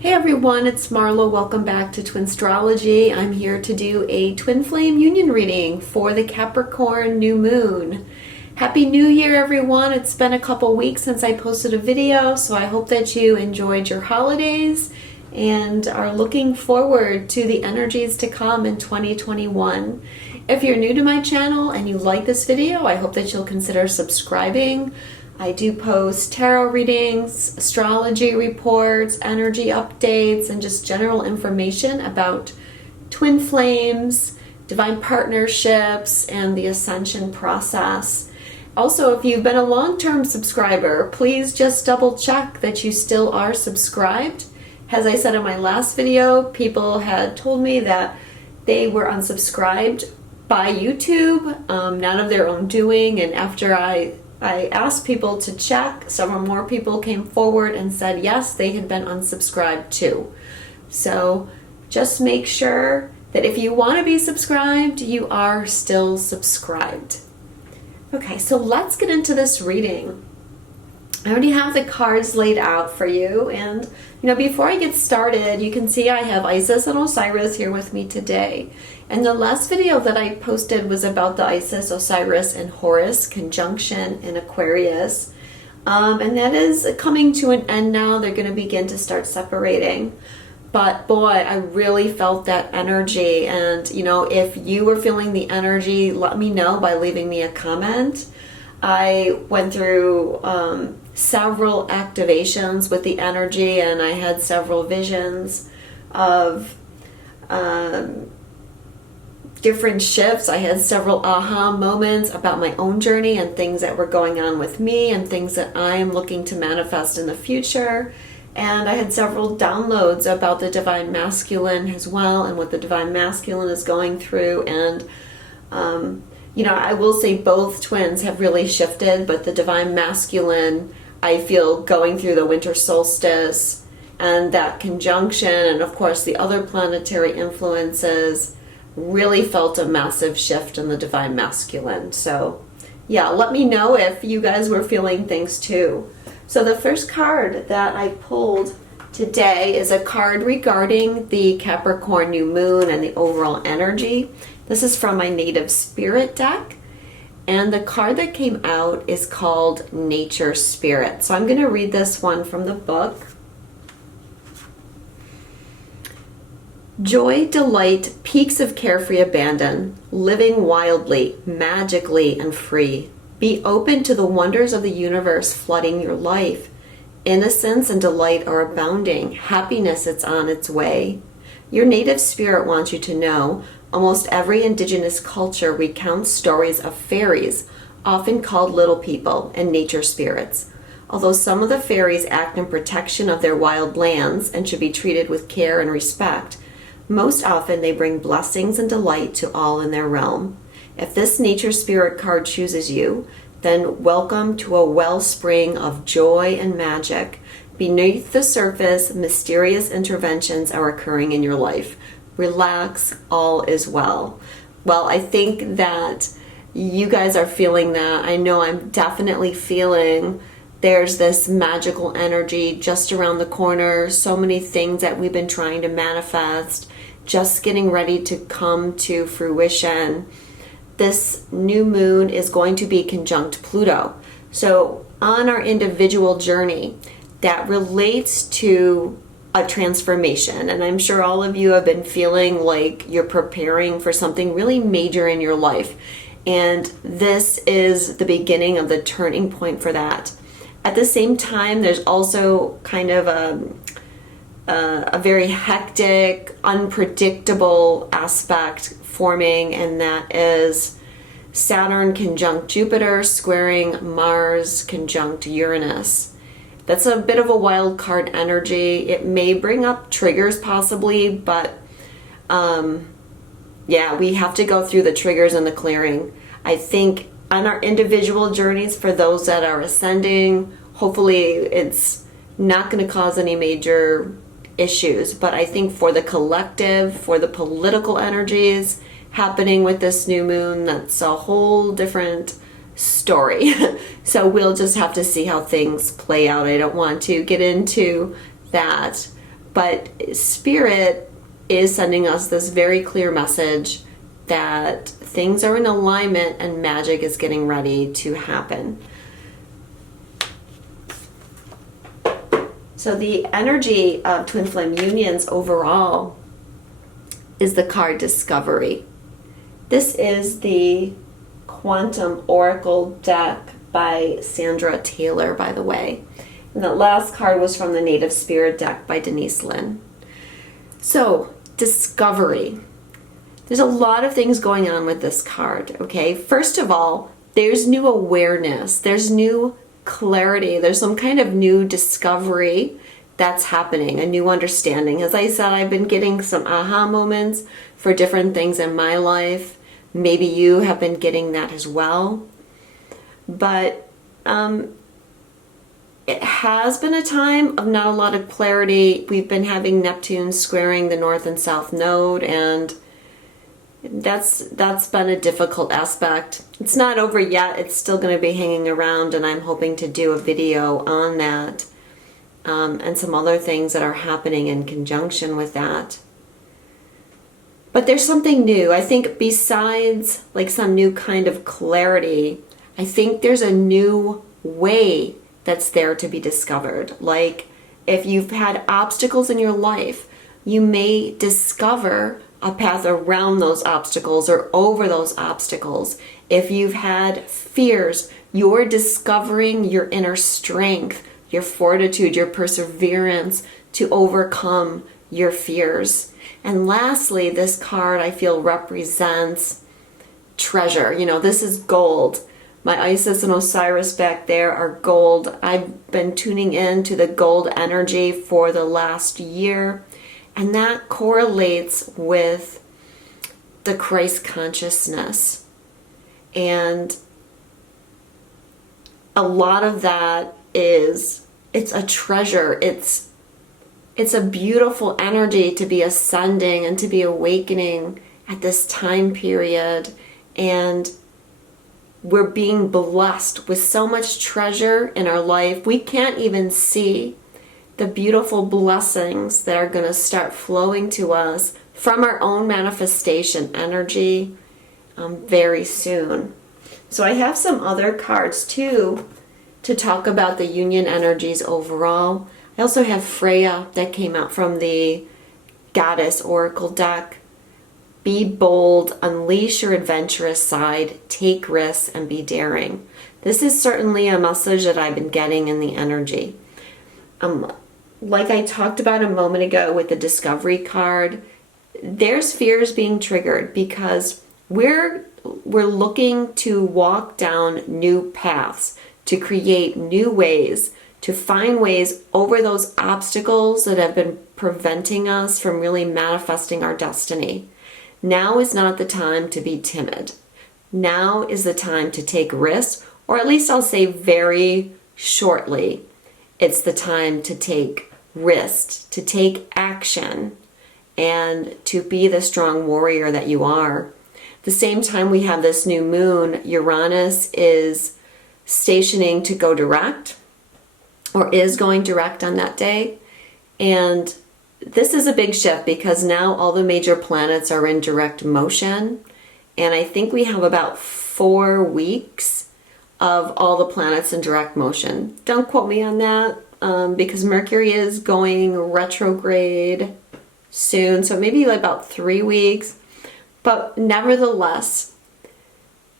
Hey everyone, it's Marla. Welcome back to Twinstrology. I'm here to do a twin flame union reading for the Capricorn new moon. Happy New Year everyone. It's been a couple weeks since I posted a video, so I hope that you enjoyed your holidays and are looking forward to the energies to come in 2021. If you're new to my channel and you like this video, I hope that you'll consider subscribing. I do post tarot readings, astrology reports, energy updates, and just general information about twin flames, divine partnerships, and the ascension process. Also, if you've been a long-term subscriber, please just double check that you still are subscribed. As I said in my last video, people had told me that they were unsubscribed by YouTube, not of their own doing, and after I asked people to check, several more people came forward and said yes, they had been unsubscribed too. So just make sure that if you want to be subscribed, you are still subscribed. Okay, so let's get into this reading. I already have the cards laid out for you, and before I get started, you can see I have Isis and Osiris here with me today. And the last video that I posted was about the Isis, Osiris, and Horus conjunction in Aquarius. And that is coming to an end now. They're going to begin to start separating. But boy, I really felt that energy. And, if you were feeling the energy, let me know by leaving me a comment. I went through several activations with the energy, and I had several visions of different shifts. I had several aha moments about my own journey and things that were going on with me and things that I am looking to manifest in the future. And I had several downloads about the divine masculine as well and what the divine masculine is going through. And I will say both twins have really shifted, but the divine masculine, I feel, going through the winter solstice and that conjunction, and of course the other planetary influences, really felt a massive shift in the divine masculine. So yeah, let me know if you guys were feeling things too. So the first card that I pulled today is a card regarding the Capricorn new moon and the overall energy. This is from my native spirit deck, and the card that came out is called Nature Spirit. So I'm going to read this one from the book. Joy, delight, peaks of carefree abandon, living wildly, magically, and free. Be open to the wonders of the universe flooding your life. Innocence and delight are abounding. Happiness is on its way. Your native spirit wants you to know almost every indigenous culture recounts stories of fairies, often called little people, and nature spirits. Although some of the fairies act in protection of their wild lands and should be treated with care and respect, most often they bring blessings and delight to all in their realm. If this nature spirit card chooses you, then welcome to a wellspring of joy and magic. Beneath the surface, mysterious interventions are occurring in your life. Relax, all is well. Well, I think that you guys are feeling that. I know I'm definitely feeling there's this magical energy just around the corner. So many things that we've been trying to manifest, just getting ready to come to fruition. This new moon is going to be conjunct Pluto. So on our individual journey, that relates to a transformation. And I'm sure all of you have been feeling like you're preparing for something really major in your life. And this is the beginning of the turning point for that. At the same time, there's also kind of a very hectic, unpredictable aspect forming, and that is Saturn conjunct Jupiter squaring Mars conjunct Uranus. That's a bit of a wild card energy. It may bring up triggers possibly, but yeah, we have to go through the triggers and the clearing. I think on our individual journeys, for those that are ascending, hopefully it's not going to cause any major issues. But I think for the collective, for the political energies happening with this new moon, that's a whole different story. So we'll just have to see how things play out. I don't want to get into that. But Spirit is sending us this very clear message that things are in alignment and magic is getting ready to happen. So the energy of twin flame unions overall is the card Discovery. This is the Quantum Oracle deck by Sandra Taylor, by the way. And the last card was from the Native Spirit deck by Denise Lynn. So, Discovery. There's a lot of things going on with this card, okay? First of all, there's new awareness. There's new clarity. There's some kind of new discovery that's happening, a new understanding. As I said, I've been getting some aha moments for different things in my life. Maybe you have been getting that as well. But it has been a time of not a lot of clarity. We've been having Neptune squaring the North and South Node, and that's been a difficult aspect. It's not over yet. It's still going to be hanging around, and I'm hoping to do a video on that and some other things that are happening in conjunction with that. But there's something new. I think besides like some new kind of clarity, I think there's a new way that's there to be discovered. Like if you've had obstacles in your life, you may discover a path around those obstacles or over those obstacles. If you've had fears, you're discovering your inner strength, your fortitude, your perseverance to overcome your fears. And lastly, this card I feel represents treasure. You know, this is gold. My Isis and Osiris back there are gold. I've been tuning in to the gold energy for the last year, and that correlates with the Christ consciousness. And a lot of that is, it's a treasure. It's a beautiful energy to be ascending and to be awakening at this time period. And we're being blessed with so much treasure in our life. We can't even see the beautiful blessings that are going to start flowing to us from our own manifestation energy very soon. So I have some other cards too to talk about the union energies overall. I also have Freya that came out from the Goddess Oracle deck. Be bold, unleash your adventurous side, take risks, and be daring. This is certainly a message that I've been getting in the energy. Like I talked about a moment ago with the Discovery card, there's fears being triggered because we're looking to walk down new paths, to create new ways, to find ways over those obstacles that have been preventing us from really manifesting our destiny. Now is not the time to be timid. Now is the time to take risks, or at least I'll say very shortly, it's the time to take risks, to take action, and to be the strong warrior that you are. At the same time we have this new moon, Uranus is stationing to go direct, or is going direct on that day. And this is a big shift because now all the major planets are in direct motion. And I think we have about 4 weeks of all the planets in direct motion. Don't quote me on that because Mercury is going retrograde soon. So maybe like about 3 weeks. But nevertheless,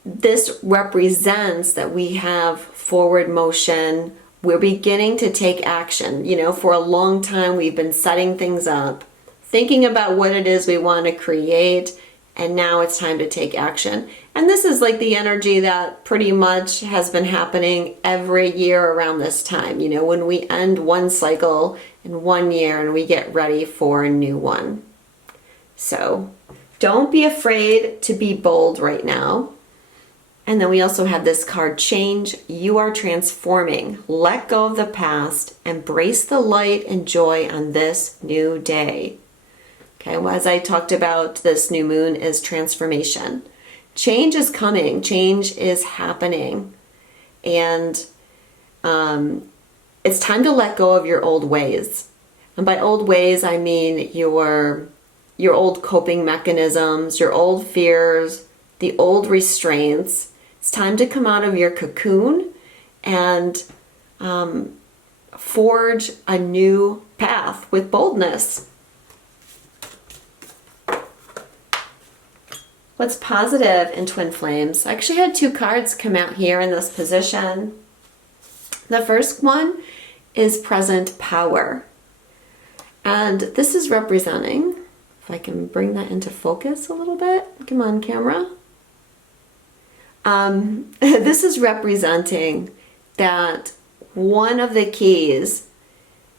this represents that we have forward motion. We're beginning to take action. You know, for a long time we've been setting things up, thinking about what it is we want to create, and now it's time to take action. And this is like the energy that pretty much has been happening every year around this time. You know, when we end one cycle in 1 year and we get ready for a new one. So don't be afraid to be bold right now. And then we also have this card, Change. You are transforming. Let go of the past. Embrace the light and joy on this new day. Okay, well, as I talked about, this new moon is transformation. Change is coming. Change is happening. And it's time to let go of your old ways. And by old ways, I mean your old coping mechanisms, your old fears, the old restraints. It's time to come out of your cocoon and forge a new path with boldness. What's positive in twin flames? I actually had 2 cards come out here in this position. The first one is present power. And this is representing, if I can bring that into focus a little bit. Come on, camera. This is representing that one of the keys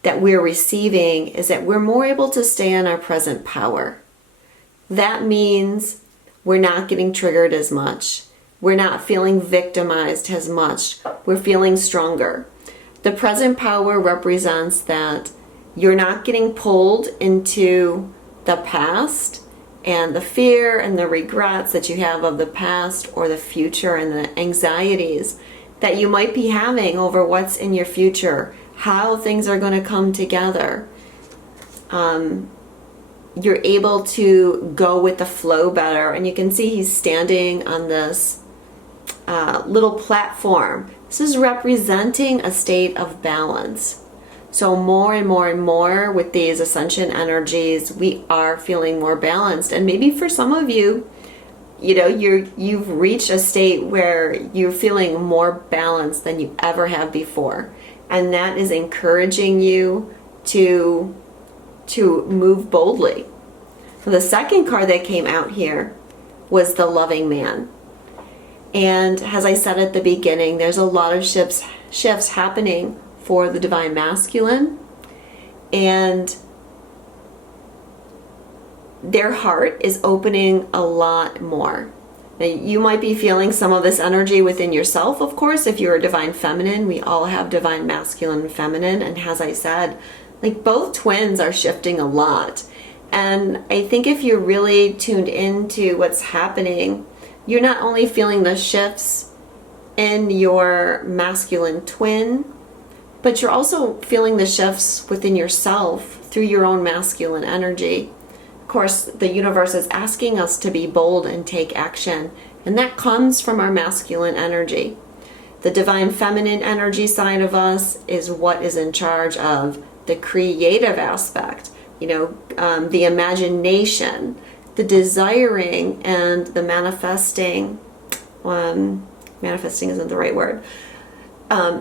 that we're receiving is that we're more able to stay in our present power. That means we're not getting triggered as much. We're not feeling victimized as much. We're feeling stronger. The present power represents that you're not getting pulled into the past and the fear and the regrets that you have of the past or the future and the anxieties that you might be having over what's in your future, how things are going to come together. You're able to go with the flow better. And you can see he's standing on this little platform. This is representing a state of balance. So more and more and more with these ascension energies, we are feeling more balanced. And maybe for some of you, you've reached a state where you're feeling more balanced than you ever have before. And that is encouraging you to move boldly. So the second card that came out here was the loving man. And as I said at the beginning, there's a lot of shifts happening for the divine masculine, and their heart is opening a lot more. Now, you might be feeling some of this energy within yourself, of course. If you're a divine feminine, we all have divine masculine and feminine, and as I said, like both twins are shifting a lot. And I think if you're really tuned into what's happening, you're not only feeling the shifts in your masculine twin, but you're also feeling the shifts within yourself through your own masculine energy. Of course, the universe is asking us to be bold and take action, and that comes from our masculine energy. The divine feminine energy side of us is what is in charge of the creative aspect, the imagination, the desiring, and the manifesting. Manifesting isn't the right word.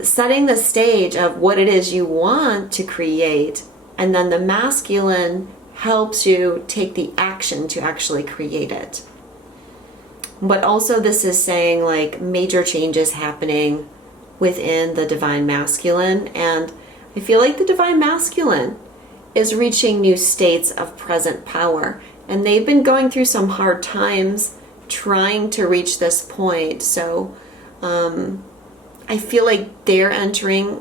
Setting the stage of what it is you want to create, and then the masculine helps you take the action to actually create it. But also this is saying like major changes happening within the divine masculine, and I feel like the divine masculine is reaching new states of present power, and they've been going through some hard times trying to reach this point. So I feel like they're entering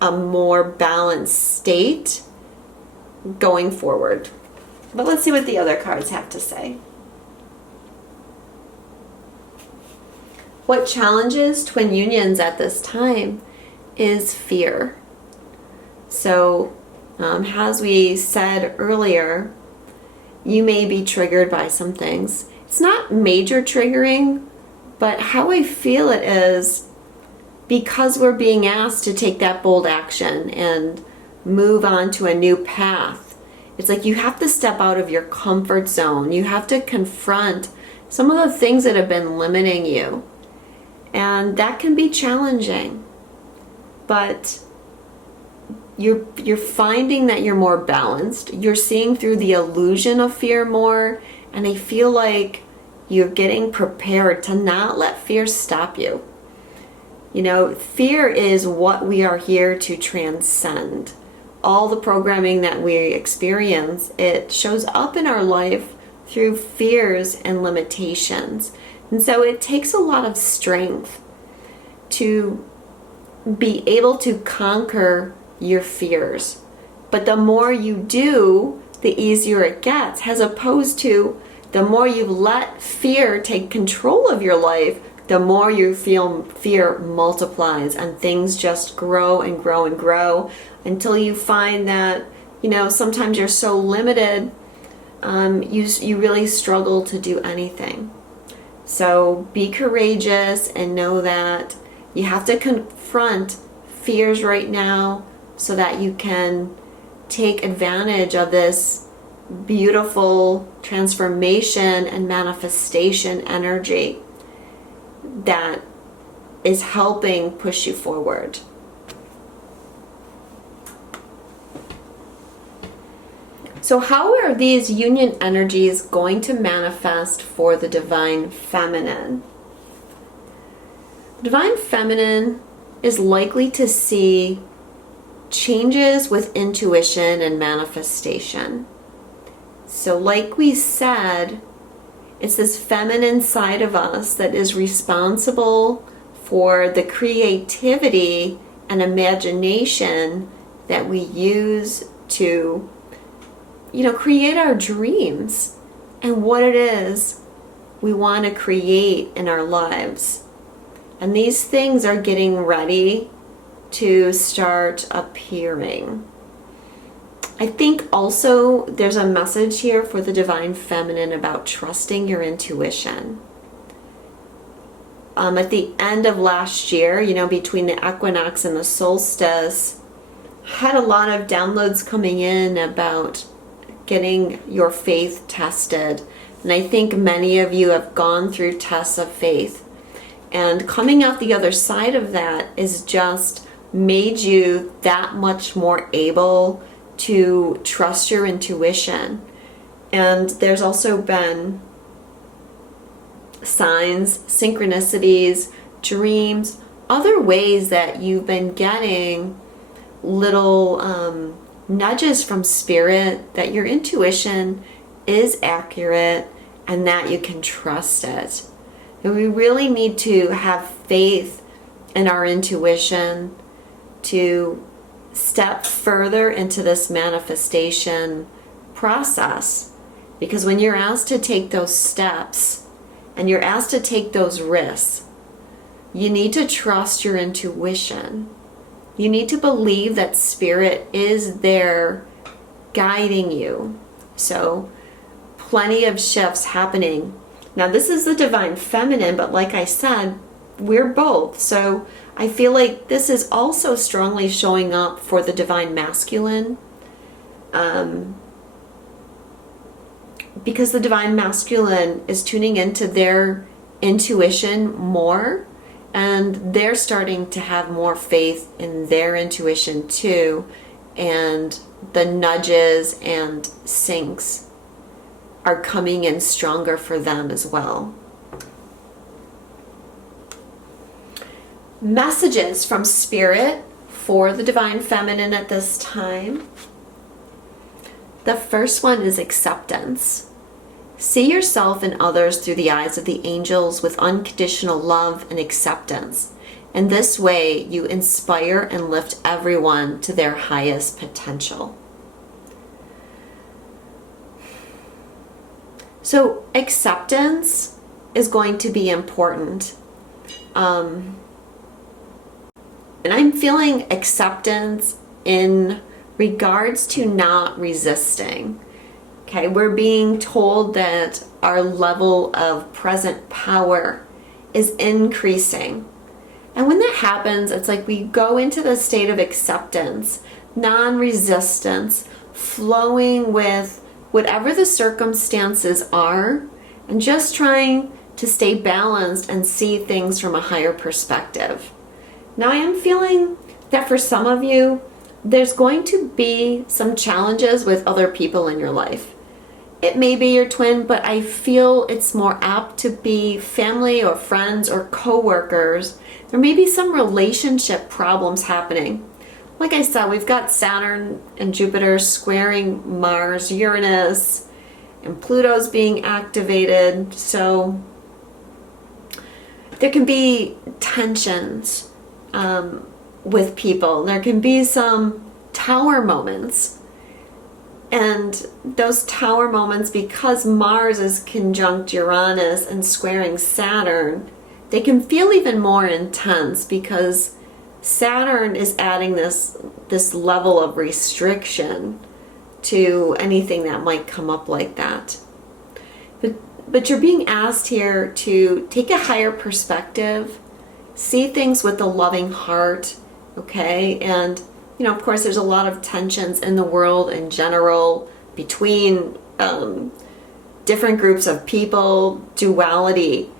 a more balanced state going forward. But let's see what the other cards have to say. What challenges twin unions at this time is fear. So, as we said earlier, you may be triggered by some things. It's not major triggering, but how I feel it is because we're being asked to take that bold action and move on to a new path. It's like you have to step out of your comfort zone. You have to confront some of the things that have been limiting you. And that can be challenging. But you're finding that you're more balanced. You're seeing through the illusion of fear more. And I feel like you're getting prepared to not let fear stop you. Fear is what we are here to transcend. All the programming that we experience, it shows up in our life through fears and limitations. And so it takes a lot of strength to be able to conquer your fears. But the more you do, the easier it gets, as opposed to the more you let fear take control of your life, the more you feel fear multiplies and things just grow and grow and grow until you find that sometimes you're so limited, you really struggle to do anything. So be courageous and know that you have to confront fears right now so that you can take advantage of this beautiful transformation and manifestation energy that is helping push you forward. So how are these union energies going to manifest for the Divine Feminine? Divine Feminine is likely to see changes with intuition and manifestation. So like we said, it's this feminine side of us that is responsible for the creativity and imagination that we use to create our dreams and what it is we want to create in our lives. And these things are getting ready to start appearing. I think also there's a message here for the Divine Feminine about trusting your intuition. At the end of last year, between the equinox and the solstice, had a lot of downloads coming in about getting your faith tested. And I think many of you have gone through tests of faith. And coming out the other side of that is just made you that much more able to trust your intuition. And there's also been signs, synchronicities, dreams, other ways that you've been getting little nudges from spirit that your intuition is accurate and that you can trust it. And we really need to have faith in our intuition to step further into this manifestation process. Because when you're asked to take those steps and you're asked to take those risks, you need to trust your intuition. You need to believe that spirit is there guiding you. So plenty of shifts happening. Now this is the Divine Feminine, but like I said, we're both. So I feel like this is also strongly showing up for the Divine Masculine. Because the Divine Masculine is tuning into their intuition more, and they're starting to have more faith in their intuition too, and the nudges and syncs are coming in stronger for them as well. Messages from Spirit for the Divine Feminine at this time. The first one is acceptance. See yourself and others through the eyes of the angels with unconditional love and acceptance. In this way, you inspire and lift everyone to their highest potential. So acceptance is going to be important. And I'm feeling acceptance in regards to not resisting. Okay, we're being told that our level of present power is increasing. And when that happens, it's like we go into the state of acceptance, non-resistance, flowing with whatever the circumstances are, and just trying to stay balanced and see things from a higher perspective. Now I am feeling that for some of you, there's going to be some challenges with other people in your life. It may be your twin, but I feel it's more apt to be family or friends or co-workers. There may be some relationship problems happening. Like I said, we've got Saturn and Jupiter squaring Mars, Uranus, and Pluto's being activated. So there can be tensions with people. There can be some tower moments. And those tower moments, because Mars is conjunct Uranus and squaring Saturn, they can feel even more intense because Saturn is adding this level of restriction to anything that might come up like that. But you're being asked here to take a higher perspective, see things with a loving heart, okay? And, of course, there's a lot of tensions in the world in general between different groups of people. Duality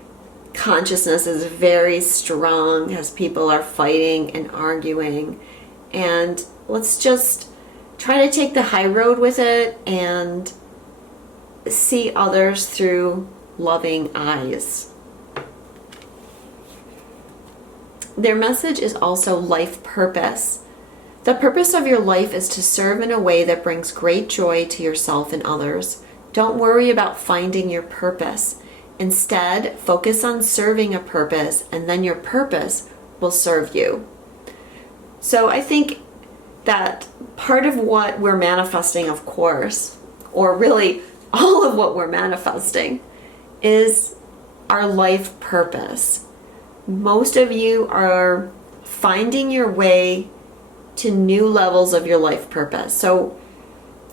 consciousness is very strong as people are fighting and arguing. And let's just try to take the high road with it and see others through loving eyes. Their message is also life purpose. The purpose of your life is to serve in a way that brings great joy to yourself and others. Don't worry about finding your purpose. Instead, focus on serving a purpose, and then your purpose will serve you. So I think that part of what we're manifesting, of course, or really all of what we're manifesting, is our life purpose. Most of you are finding your way to new levels of your life purpose. So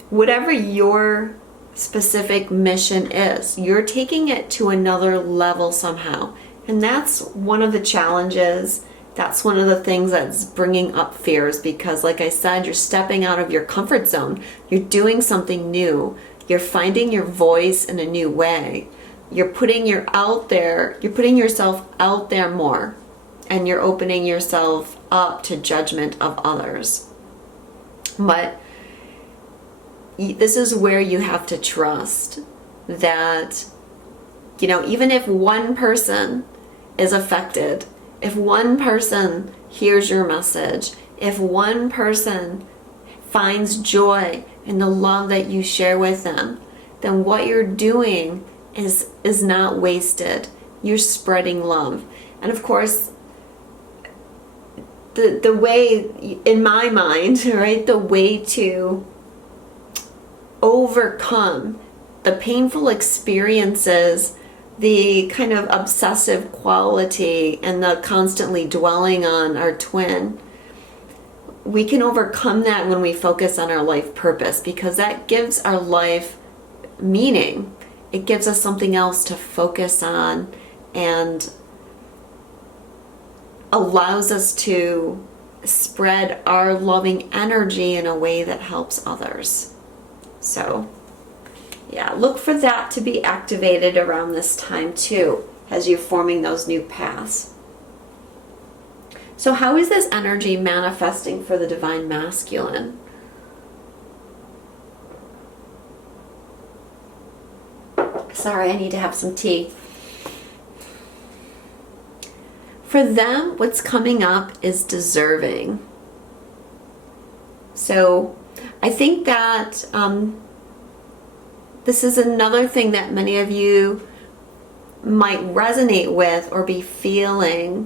whatever your specific mission is, you're taking it to another level somehow. And that's one of the challenges. That's one of the things that's bringing up fears, because like I said, you're stepping out of your comfort zone. You're doing something new. You're finding your voice in a new way. You're putting yourself out there more, and you're opening yourself up to judgment of others. But this is where you have to trust that, even if one person is affected, if one person hears your message, if one person finds joy in the love that you share with them, then what you're doing is not wasted. You're spreading love. And of course, the way, in my mind, right, the way to overcome the painful experiences, the kind of obsessive quality, and the constantly dwelling on our twin, we can overcome that when we focus on our life purpose, because that gives our life meaning. It gives us something else to focus on and allows us to spread our loving energy in a way that helps others. So, yeah, look for that to be activated around this time too, as you're forming those new paths. So how is this energy manifesting for the Divine Masculine? Sorry, I need to have some tea. For them, what's coming up is deserving. So I think that this is another thing that many of you might resonate with or be feeling,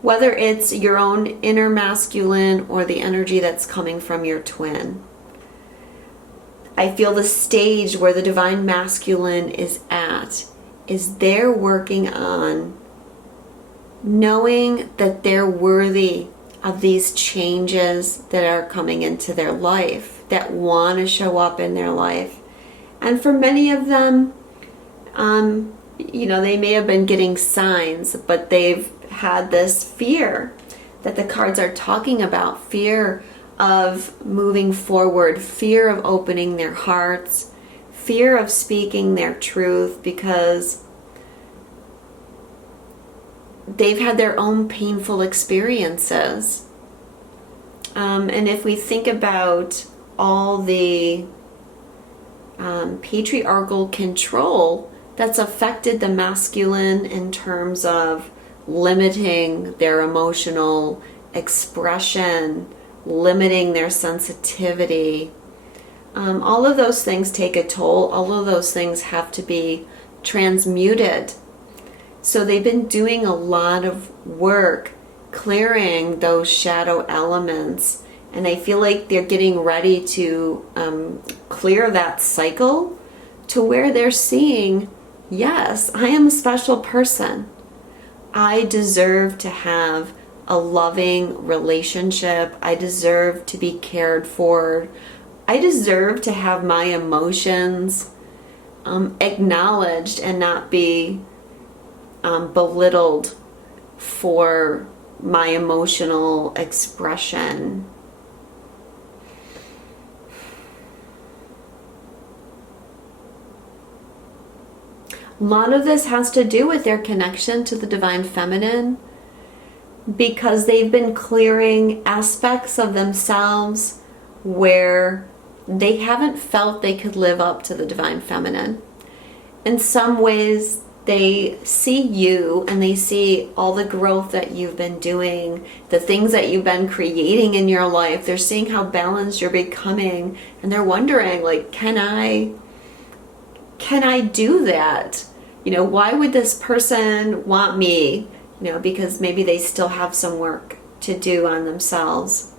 whether it's your own inner masculine or the energy that's coming from your twin. I feel the stage where the Divine Masculine is at is they're working on knowing that they're worthy of these changes that are coming into their life, that want to show up in their life. And for many of them, they may have been getting signs, but they've had this fear that the cards are talking about, fear of moving forward, fear of opening their hearts, fear of speaking their truth, because they've had their own painful experiences. And if we think about all the patriarchal control that's affected the masculine in terms of limiting their emotional expression, limiting their sensitivity, all of those things take a toll. All of those things have to be transmuted. So they've been doing a lot of work clearing those shadow elements, and I feel like they're getting ready to clear that cycle to where they're seeing, yes, I am a special person. I deserve to have a loving relationship. I deserve to be cared for. I deserve to have my emotions acknowledged and not be belittled for my emotional expression. A lot of this has to do with their connection to the divine feminine, because they've been clearing aspects of themselves where they haven't felt they could live up to the divine feminine. In some ways, they see you and they see all the growth that you've been doing, the things that you've been creating in your life. They're seeing how balanced you're becoming, and they're wondering, like, can I do that? Why would this person want me? Because maybe they still have some work to do on themselves.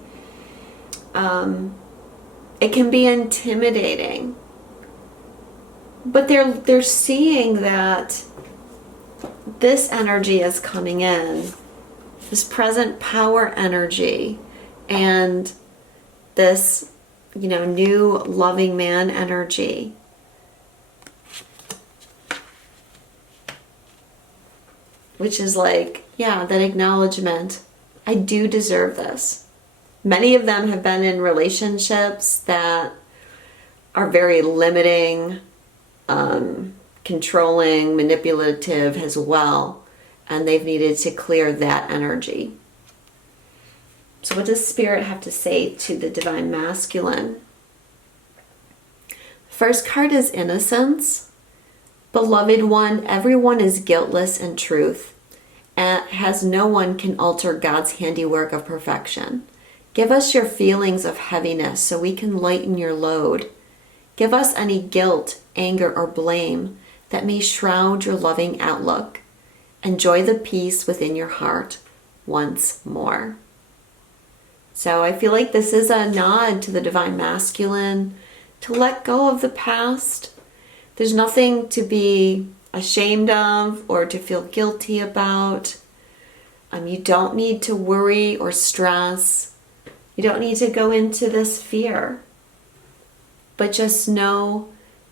It can be intimidating, but they're seeing that this energy is coming in, this present power energy, and this, new loving man energy. Which is like, yeah, that acknowledgement. I do deserve this. Many of them have been in relationships that are very limiting, controlling, manipulative as well. And they've needed to clear that energy. So what does Spirit have to say to the divine masculine? First card is innocence. Beloved one, everyone is guiltless in truth, as no one can alter God's handiwork of perfection. Give us your feelings of heaviness so we can lighten your load. Give us any guilt, anger, or blame that may shroud your loving outlook. Enjoy the peace within your heart once more. So I feel like this is a nod to the divine masculine to let go of the past. There's nothing to be ashamed of or to feel guilty about. You don't need to worry or stress. You don't need to go into this fear. But just know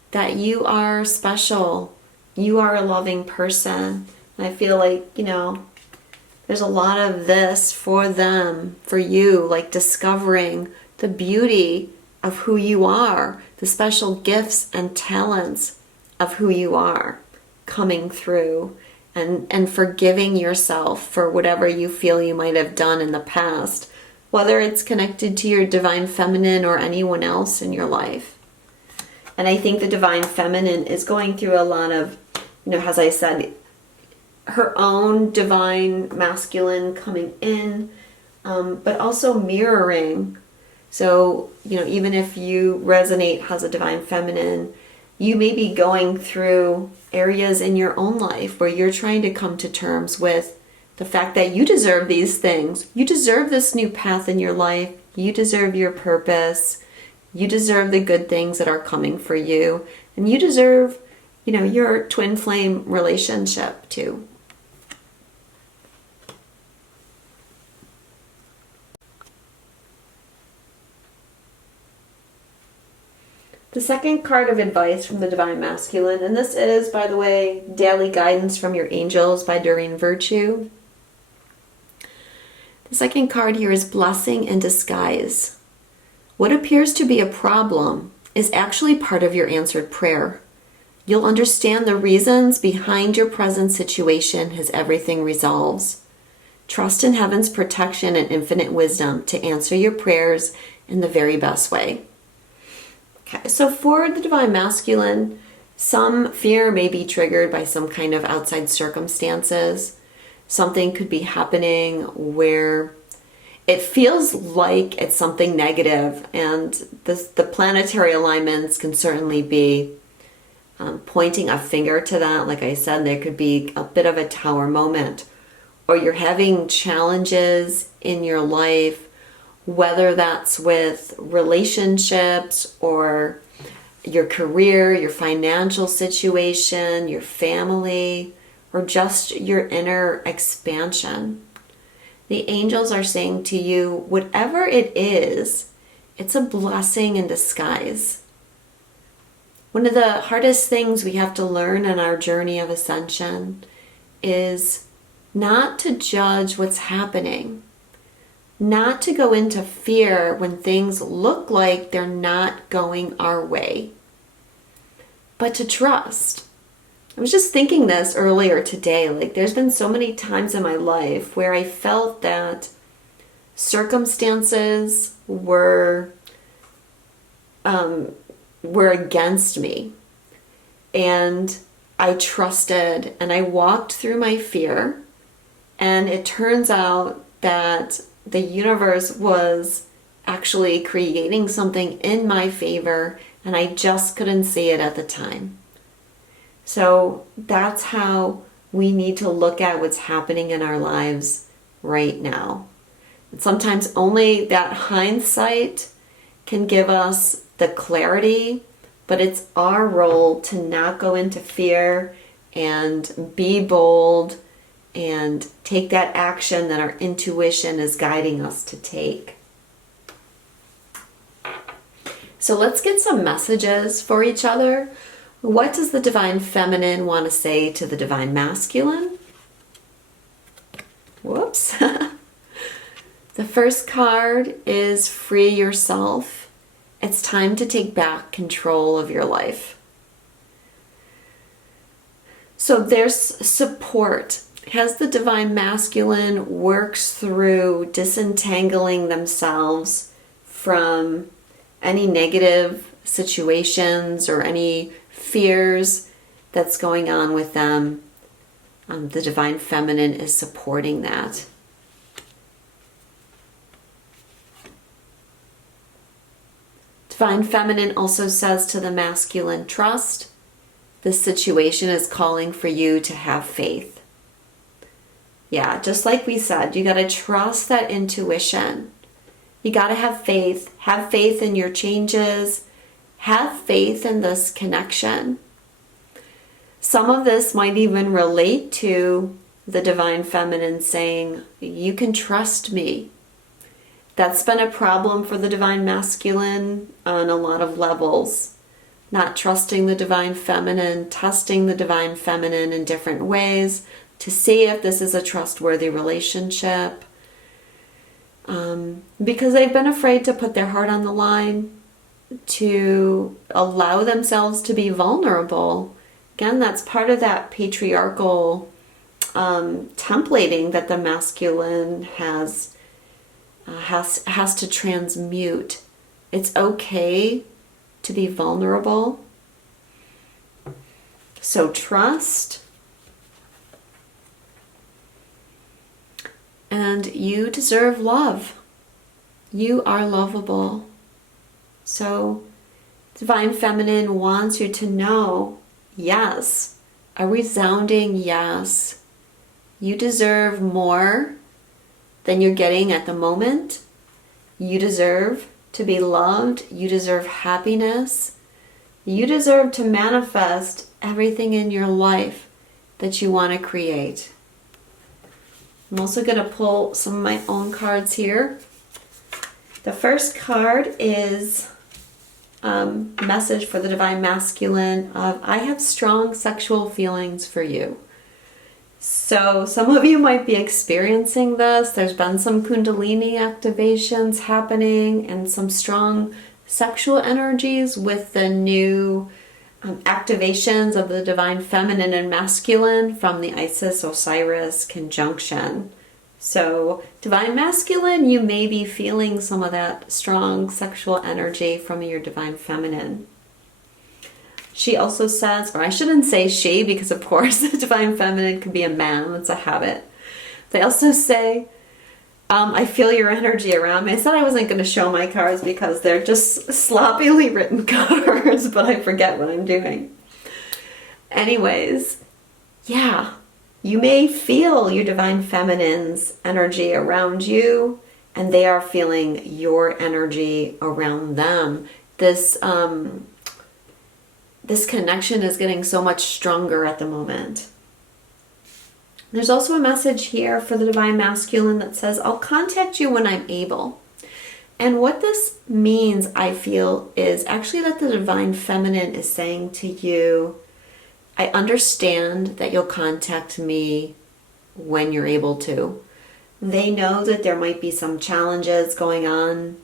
that you are special. You are a loving person. And I feel like, there's a lot of this for them, for you, like discovering the beauty of who you are, the special gifts and talents of who you are coming through, and forgiving yourself for whatever you feel you might have done in the past, whether it's connected to your divine feminine or anyone else in your life. And I think the divine feminine is going through a lot of, as I said, her own divine masculine coming in, but also mirroring. So, even if you resonate as a divine feminine, you may be going through areas in your own life where you're trying to come to terms with the fact that you deserve these things. You deserve this new path in your life. You deserve your purpose. You deserve the good things that are coming for you. And you deserve, your twin flame relationship too. The second card of advice from the Divine Masculine, and this is, by the way, Daily Guidance from Your Angels by Doreen Virtue. The second card here is Blessing in Disguise. What appears to be a problem is actually part of your answered prayer. You'll understand the reasons behind your present situation as everything resolves. Trust in heaven's protection and infinite wisdom to answer your prayers in the very best way. Okay, so for the Divine Masculine, some fear may be triggered by some kind of outside circumstances. Something could be happening where it feels like it's something negative, and the planetary alignments can certainly be pointing a finger to that. Like I said, there could be a bit of a tower moment, or you're having challenges in your life, whether that's with relationships or your career, your financial situation, your family, or just your inner expansion. The angels are saying to you, whatever it is it's a blessing in disguise. One of the hardest things we have to learn in our journey of ascension is not to judge what's happening, not to go into fear when things look like they're not going our way, but to trust. I was just thinking this earlier today, like there's been so many times in my life where I felt that circumstances were against me, and I trusted and I walked through my fear, and it turns out that the universe was actually creating something in my favor, and I just couldn't see it at the time. So that's how we need to look at what's happening in our lives right now. And sometimes only that hindsight can give us the clarity, but it's our role to not go into fear and be bold and take that action that our intuition is guiding us to take. So let's get some messages for each other. What does the Divine Feminine want to say to the Divine Masculine? Whoops. The first card is Free Yourself. It's time to take back control of your life. So there's support. As the Divine Masculine works through disentangling themselves from any negative situations or any fears that's going on with them, the Divine Feminine is supporting that. Divine Feminine also says to the Masculine, trust. This situation is calling for you to have faith. Yeah, just like we said, you got to trust that intuition. You got to have faith. Have faith in your changes. Have faith in this connection. Some of this might even relate to the Divine Feminine saying, you can trust me. That's been a problem for the Divine Masculine on a lot of levels. Not trusting the Divine Feminine, testing the Divine Feminine in different ways to see if this is a trustworthy relationship. Because they've been afraid to put their heart on the line, to allow themselves to be vulnerable. Again, that's part of that patriarchal templating that the masculine has to transmute. It's okay to be vulnerable. So trust. And you deserve love. You are lovable. So Divine Feminine wants you to know, yes, a resounding yes. You deserve more than you're getting at the moment. You deserve to be loved. You deserve happiness. You deserve to manifest everything in your life that you want to create. I'm also going to pull some of my own cards here. The first card is a message for the Divine Masculine of, I have strong sexual feelings for you. So some of you might be experiencing this. There's been some Kundalini activations happening and some strong sexual energies with the new activations of the Divine Feminine and Masculine from the Isis-Osiris conjunction. So Divine Masculine, you may be feeling some of that strong sexual energy from your Divine Feminine. She also says, or I shouldn't say she, because of course the Divine Feminine could be a man, it's a habit. They also say, I feel your energy around me. I said I wasn't going to show my cards because they're just sloppily written cards, but I forget what I'm doing. Anyways, yeah, you may feel your Divine Feminine's energy around you, and they are feeling your energy around them. This connection is getting so much stronger at the moment. There's also a message here for the Divine Masculine that says, I'll contact you when I'm able. And what this means, I feel, is actually that the Divine Feminine is saying to you, I understand that you'll contact me when you're able to. They know that there might be some challenges going on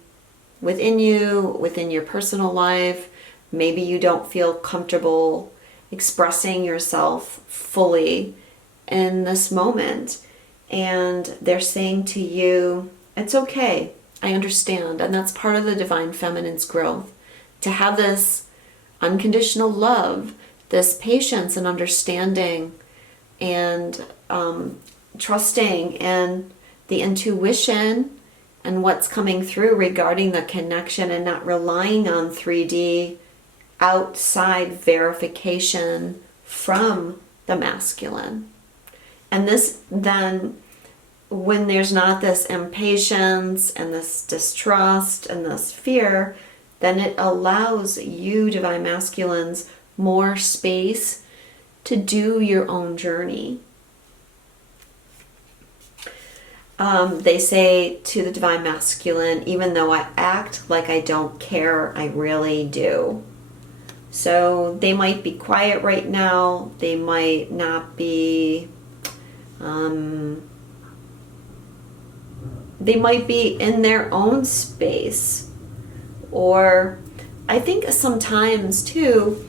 within you, within your personal life. Maybe you don't feel comfortable expressing yourself fully in this moment. And they're saying to you, it's okay. I understand. And that's part of the Divine Feminine's growth. To have this unconditional love, this patience and understanding and trusting and the intuition and what's coming through regarding the connection, and not relying on 3D outside verification from the masculine. And this then, when there's not this impatience and this distrust and this fear, then it allows you, Divine Masculines, more space to do your own journey. They say to the Divine Masculine, even though I act like I don't care, I really do. So they might be quiet right now. They might not be... they might be in their own space. Or I think sometimes too,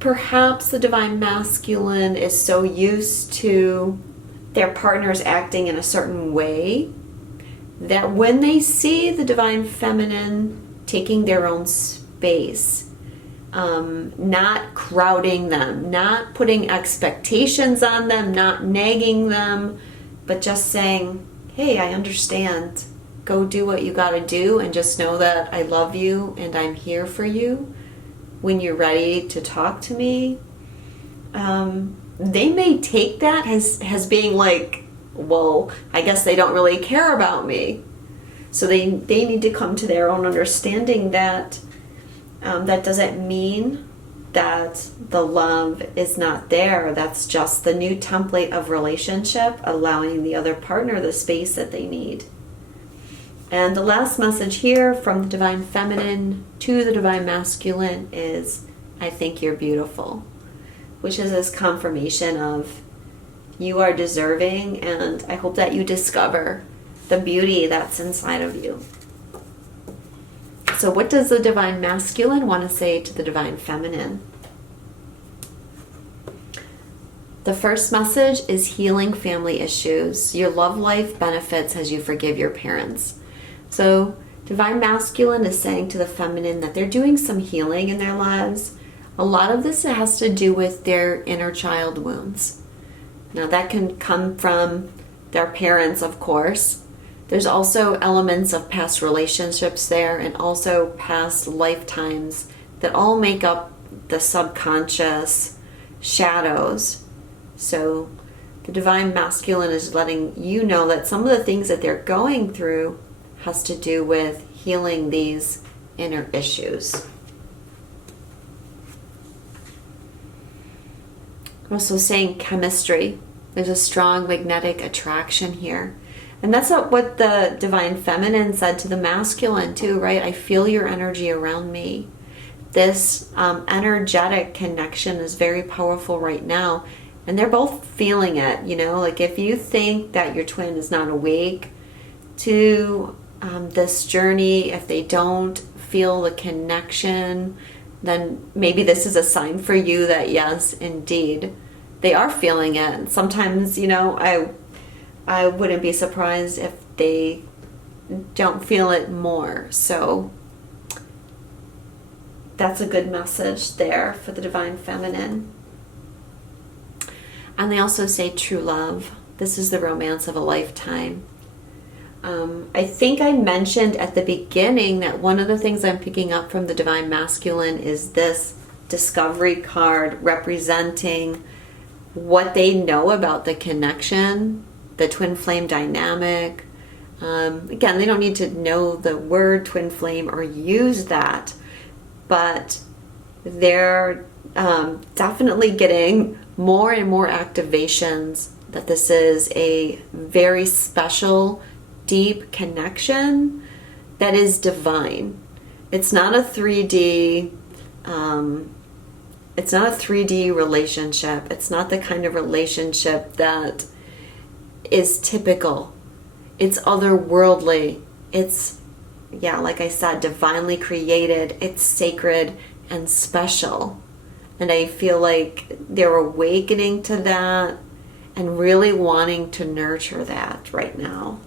perhaps the Divine Masculine is so used to their partners acting in a certain way that when they see the Divine Feminine taking their own space, not crowding them, not putting expectations on them, not nagging them, but just saying, hey, I understand. Go do what you gotta do, and just know that I love you and I'm here for you when you're ready to talk to me. They may take that as being like, well, I guess they don't really care about me. So they need to come to their own understanding that that doesn't mean that the love is not there. That's just the new template of relationship, allowing the other partner the space that they need. And the last message here from the Divine Feminine to the Divine Masculine is, I think you're beautiful, which is this confirmation of you are deserving, and I hope that you discover the beauty that's inside of you. So what does the Divine Masculine want to say to the Divine Feminine? The first message is healing family issues. Your love life benefits as you forgive your parents. So Divine Masculine is saying to the Feminine that they're doing some healing in their lives. A lot of this has to do with their inner child wounds. Now that can come from their parents, of course. There's also elements of past relationships there, and also past lifetimes that all make up the subconscious shadows. So the Divine Masculine is letting you know that some of the things that they're going through has to do with healing these inner issues. Also saying chemistry. There's a strong magnetic attraction here. And that's what the Divine Feminine said to the Masculine too, right? I feel your energy around me. This energetic connection is very powerful right now. And they're both feeling it, you know? Like if you think that your twin is not awake to this journey, if they don't feel the connection, then maybe this is a sign for you that yes, indeed, they are feeling it. And sometimes, you know, I wouldn't be surprised if they don't feel it more. So that's a good message there for the Divine Feminine. And they also say true love. This is the romance of a lifetime. I think I mentioned at the beginning that one of the things I'm picking up from the Divine Masculine is this discovery card representing what they know about the connection, the twin flame dynamic. Again, they don't need to know the word twin flame or use that, but they're definitely getting more and more activations that this is a very special, deep connection that is divine. It's not a 3D, it's not a 3D relationship. It's not the kind of relationship that is typical. It's otherworldly. It's, yeah, like I said, divinely created. It's sacred and special. And I feel like they're awakening to that and really wanting to nurture that right now.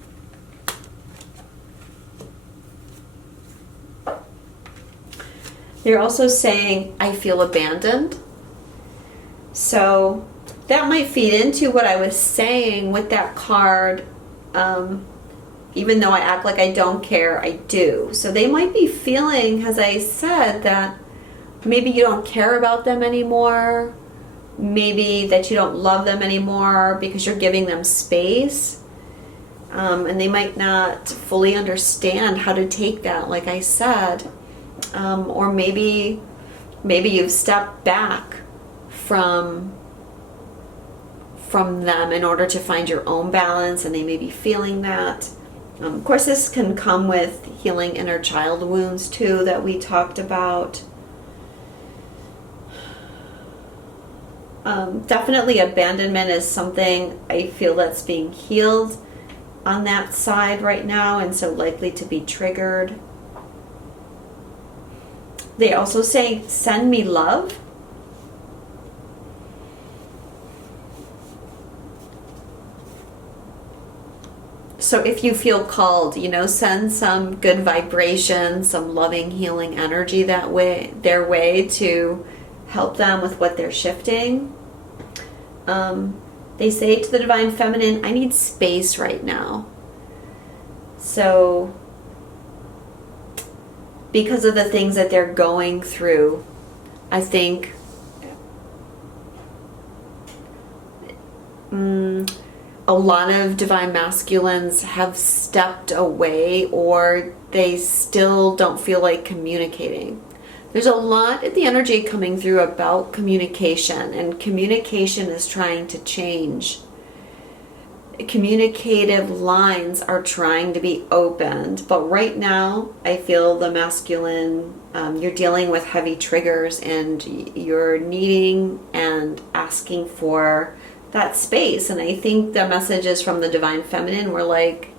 They're also saying, I feel abandoned. So that might feed into what I was saying with that card. Even though I act like I don't care, I do. So they might be feeling, as I said, that maybe you don't care about them anymore. Maybe that you don't love them anymore because you're giving them space. And they might not fully understand how to take that, like I said. Or maybe you've stepped back from them in order to find your own balance, and they may be feeling that. Of course, this can come with healing inner child wounds too that we talked about. Definitely abandonment is something I feel that's being healed on that side right now, and so likely to be triggered. They also say, send me love. So if you feel called, send some good vibration, some loving, healing energy that way, their way, to help them with what they're shifting. They say to the Divine Feminine, I need space right now. So because of the things that they're going through, I think a lot of Divine Masculines have stepped away, or they still don't feel like communicating. There's a lot of the energy coming through about communication, and communication is trying to change. Communicative lines are trying to be opened, but right now I feel the masculine, you're dealing with heavy triggers, and you're needing and asking for that space. And I think the messages from the Divine Feminine were like,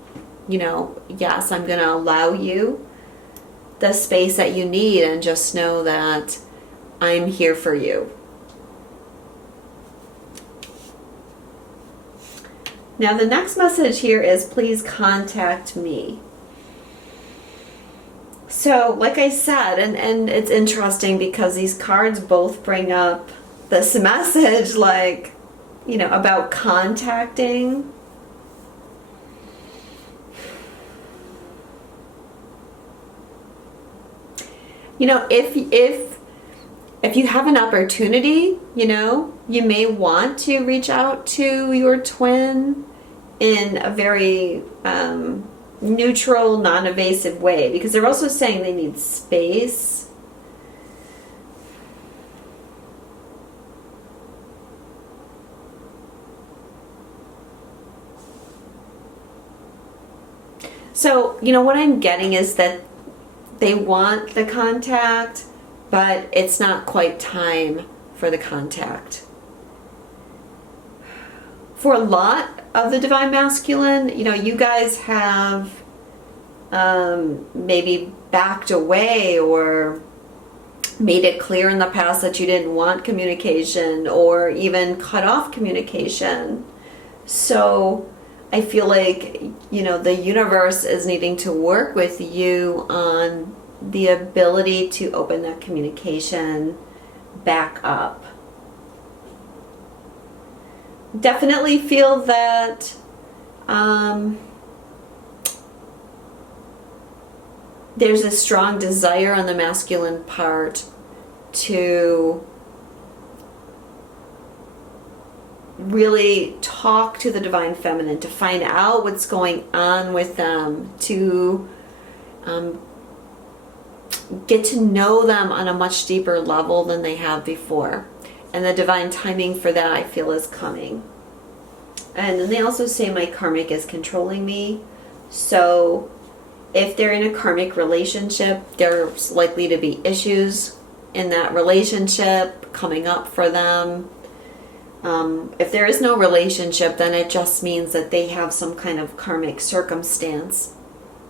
yes, I'm going to allow you the space that you need, and just know that I'm here for you. Now the next message here is, please contact me. So like I said, and it's interesting because these cards both bring up this message, like, about contacting. If you have an opportunity, you may want to reach out to your twin in a very neutral, non-invasive way, because they're also saying they need space. So, what I'm getting is that they want the contact, but it's not quite time for the contact. For a lot of the Divine Masculine, you guys have maybe backed away or made it clear in the past that you didn't want communication, or even cut off communication. So I feel like, the universe is needing to work with you on the ability to open that communication back up. Definitely feel that there's a strong desire on the masculine part to really talk to the Divine Feminine, to find out what's going on with them, to get to know them on a much deeper level than they have before. And the divine timing for that, I feel, is coming. And then they also say my karmic is controlling me. So if they're in a karmic relationship, there's likely to be issues in that relationship coming up for them. If there is no relationship, then it just means that they have some kind of karmic circumstance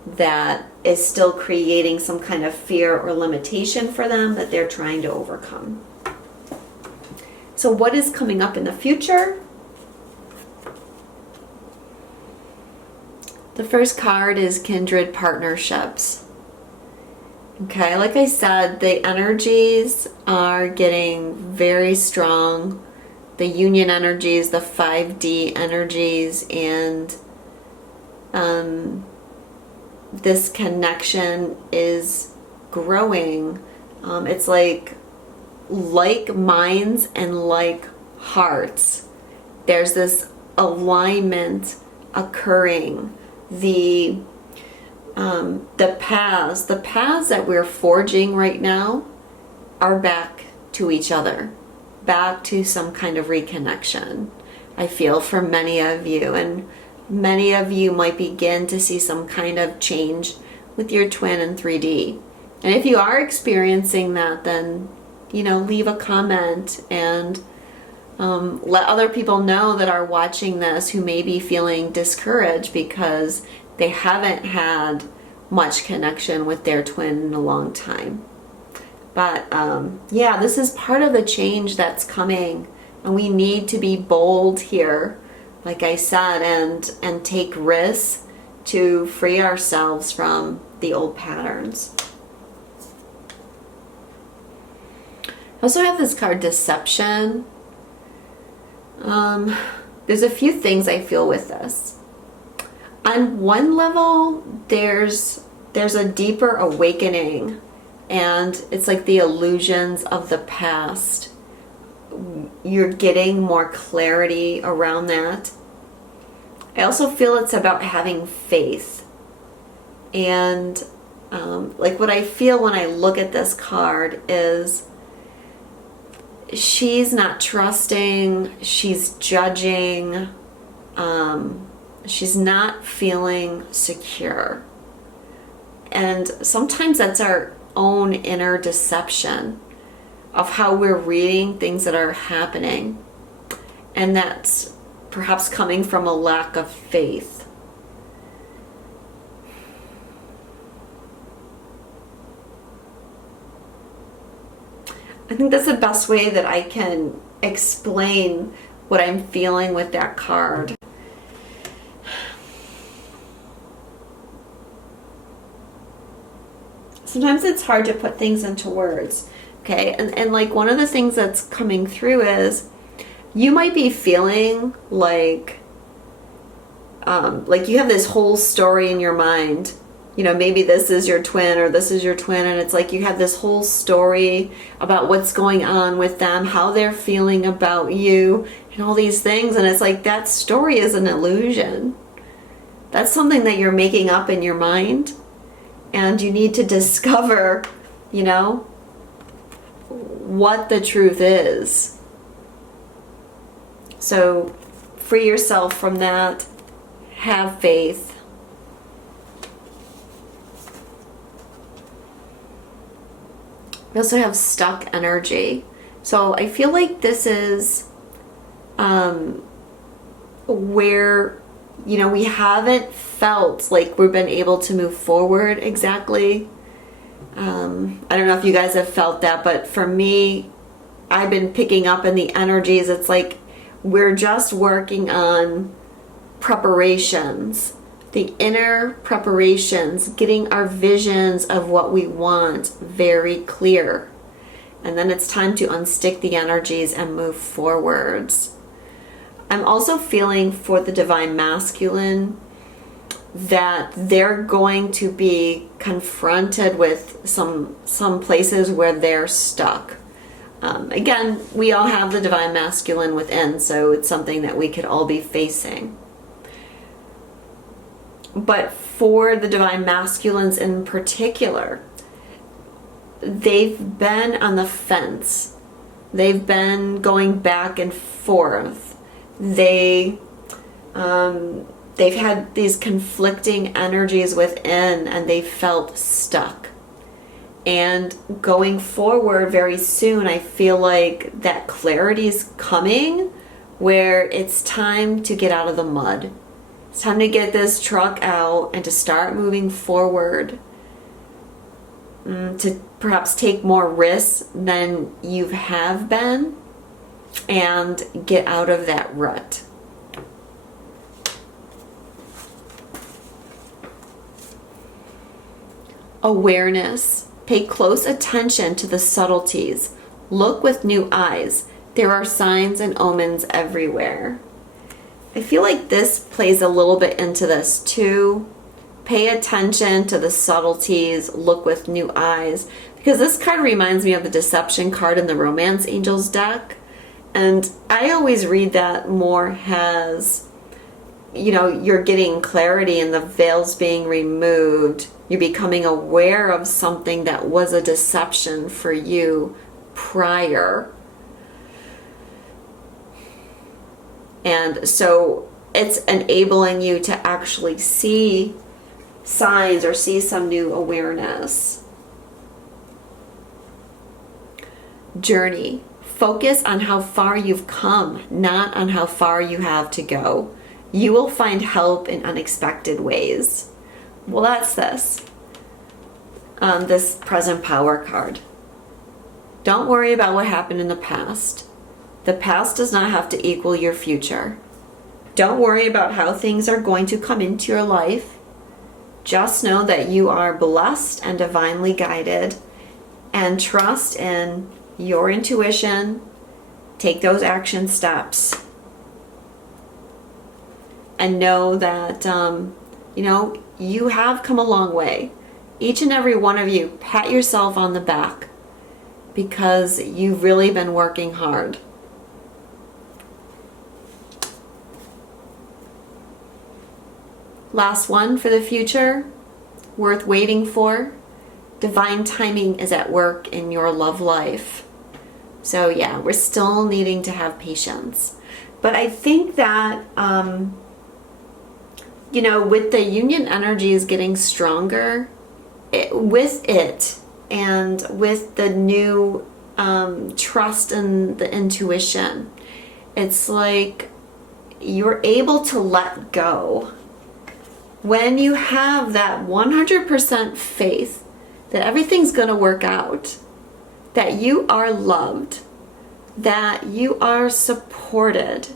that is still creating some kind of fear or limitation for them that they're trying to overcome. So what is coming up in the future? The first card is Kindred Partnerships. Okay, like I said, the energies are getting very strong. The union energies, the 5D energies, and this connection is growing. It's like minds and like hearts. There's this alignment occurring. The paths that we're forging right now are back to each other, back to some kind of reconnection. I feel for many of you, and many of you might begin to see some kind of change with your twin in 3D. And if you are experiencing that, then leave a comment and let other people know that are watching this who may be feeling discouraged because they haven't had much connection with their twin in a long time. But yeah, this is part of the change that's coming, and we need to be bold here, like I said, and take risks to free ourselves from the old patterns. I also have this card, Deception. There's a few things I feel with this. On one level, there's a deeper awakening, and it's like the illusions of the past. You're getting more clarity around that. I also feel it's about having faith. And like what I feel when I look at this card is she's not trusting, she's judging, she's not feeling secure. And sometimes that's our own inner deception of how we're reading things that are happening. And that's perhaps coming from a lack of faith. I think that's the best way that I can explain what I'm feeling with that card. Sometimes it's hard to put things into words, okay? And like one of the things that's coming through is you might be feeling like you have this whole story in your mind. Maybe this is your twin or this is your twin, and it's like you have this whole story about what's going on with them, how they're feeling about you, and all these things. And it's like that story is an illusion. That's something that you're making up in your mind, and you need to discover, what the truth is. So free yourself from that. Have faith. We also have stuck energy. So I feel like this is where, we haven't felt like we've been able to move forward exactly. I don't know if you guys have felt that, but for me, I've been picking up in the energies. It's like we're just working on preparations. The inner preparations, getting our visions of what we want very clear. And then it's time to unstick the energies and move forwards. I'm also feeling for the Divine Masculine that they're going to be confronted with some places where they're stuck. Again, we all have the Divine Masculine within, so it's something that we could all be facing. But for the Divine Masculines in particular, they've been on the fence. They've been going back and forth. They they've had these conflicting energies within and they felt stuck. And going forward very soon, I feel like that clarity is coming, where it's time to get out of the mud. It's time to get this truck out and to start moving forward, to perhaps take more risks than you have been and get out of that rut. Awareness. Pay close attention to the subtleties. Look with new eyes. There are signs and omens everywhere. I feel like this plays a little bit into this too. Pay attention to the subtleties. Look with new eyes. Because this card reminds me of the Deception card in the Romance Angels deck. And I always read that more as, you know, you're getting clarity and the veil's being removed. You're becoming aware of something that was a deception for you prior. And so it's enabling you to actually see signs or see some new awareness. Journey. Focus on how far you've come, not on how far you have to go. You will find help in unexpected ways. Well, that's this. This present power card. Don't worry about what happened in the past. The past does not have to equal your future. Don't worry about how things are going to come into your life. Just know that you are blessed and divinely guided, and trust in your intuition. Take those action steps. And know that, you know, you have come a long way. Each and every one of you, pat yourself on the back because you've really been working hard. Last one for the future, worth waiting for. Divine timing is at work in your love life. So yeah, we're still needing to have patience. But I think that, you know, with the union energies getting stronger, with it and with the new trust in the intuition, it's like you're able to let go. When you have that 100% faith that everything's going to work out, that you are loved, that you are supported,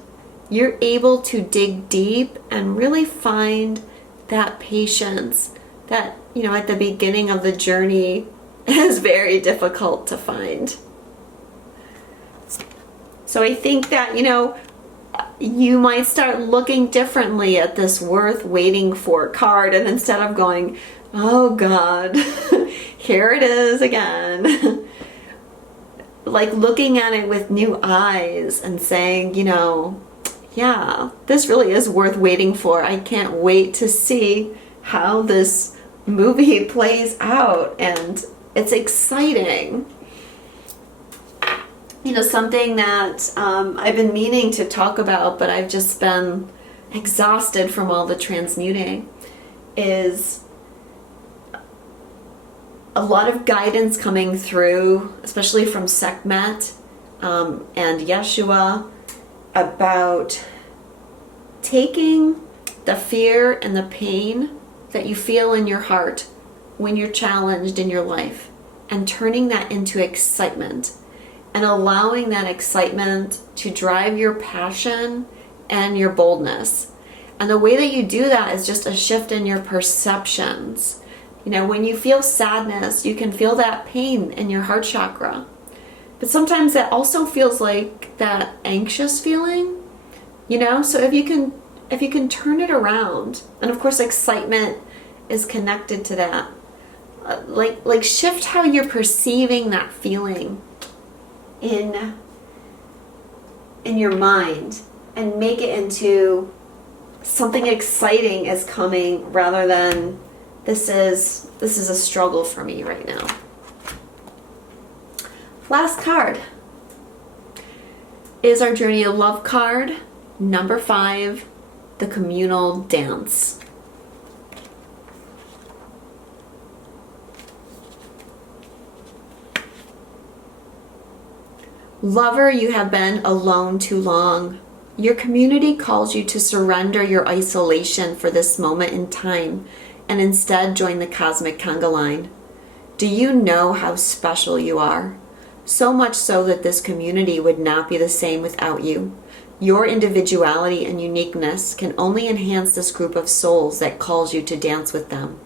you're able to dig deep and really find that patience that, you know, at the beginning of the journey is very difficult to find. So I think that, you know, you might start looking differently at this worth waiting for card, and instead of going, oh God, here it is again, like looking at it with new eyes and saying, you know, yeah, this really is worth waiting for. I can't wait to see how this movie plays out, and it's exciting. You know, something that I've been meaning to talk about, but I've just been exhausted from all the transmuting, is a lot of guidance coming through, especially from Sekhmet and Yeshua, about taking the fear and the pain that you feel in your heart when you're challenged in your life and turning that into excitement and allowing that excitement to drive your passion and your boldness. And the way that you do that is just a shift in your perceptions. You know, when you feel sadness, you can feel that pain in your heart chakra. But sometimes that also feels like that anxious feeling, you know? So if you can turn it around, and of course excitement is connected to that. Like shift how you're perceiving that feeling in your mind and make it into something exciting is coming rather than this is a struggle for me right now. Last card is our Journey of Love card, number 5, the communal dance. Lover, you have been alone too long. Your community calls you to surrender your isolation for this moment in time and instead join the cosmic conga line. Do you know how special you are? So much so that this community would not be the same without you. Your individuality and uniqueness can only enhance this group of souls that calls you to dance with them.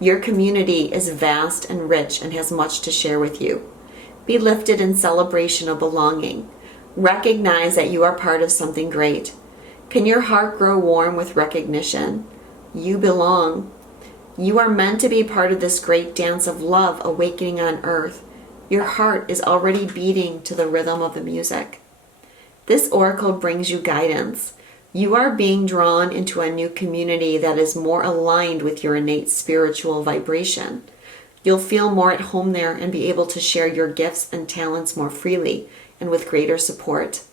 Your community is vast and rich and has much to share with you. Be lifted in celebration of belonging. Recognize that you are part of something great. Can your heart grow warm with recognition? You belong. You are meant to be part of this great dance of love awakening on earth. Your heart is already beating to the rhythm of the music. This oracle brings you guidance. You are being drawn into a new community that is more aligned with your innate spiritual vibration. You'll feel more at home there and be able to share your gifts and talents more freely and with greater support.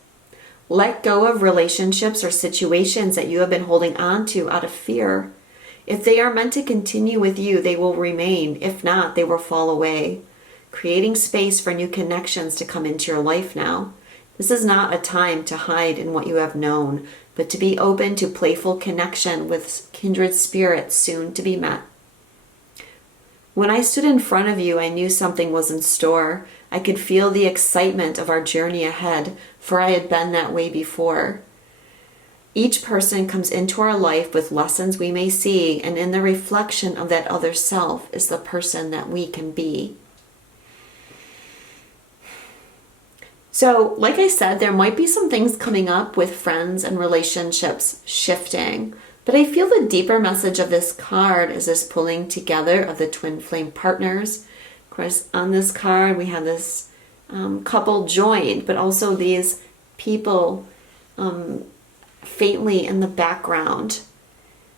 Let go of relationships or situations that you have been holding on to out of fear. If they are meant to continue with you, they will remain. If not, they will fall away. Creating space for new connections to come into your life now. This is not a time to hide in what you have known, but to be open to playful connection with kindred spirits soon to be met. When I stood in front of you, I knew something was in store. I could feel the excitement of our journey ahead, for I had been that way before. Each person comes into our life with lessons we may see, and in the reflection of that other self is the person that we can be. So, like I said, there might be some things coming up with friends and relationships shifting. But I feel the deeper message of this card is this pulling together of the twin flame partners. Of course, on this card, we have this couple joined, but also these people faintly in the background.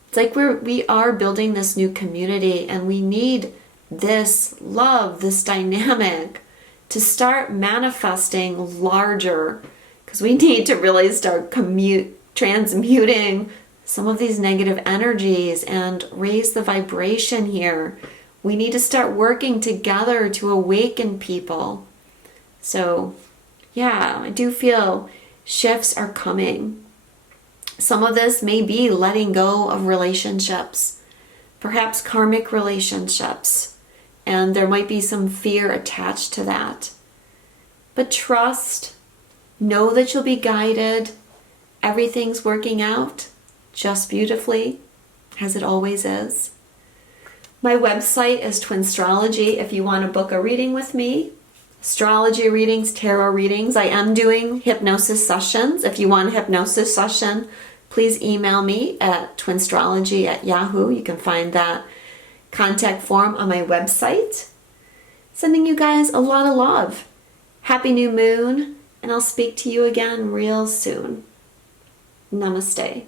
It's like we are building this new community, and we need this love, this dynamic to start manifesting larger, because we need to really start transmuting some of these negative energies and raise the vibration here. We need to start working together to awaken people. So, yeah, I do feel shifts are coming. Some of this may be letting go of relationships, perhaps karmic relationships, and there might be some fear attached to that. But trust, know that you'll be guided. Everything's working out just beautifully, as it always is. My website is Twinstrology if you want to book a reading with me. Astrology readings, tarot readings. I am doing hypnosis sessions. If you want a hypnosis session, please email me at twinstrology@yahoo. You can find that contact form on my website. Sending you guys a lot of love. Happy new moon, and I'll speak to you again real soon. Namaste.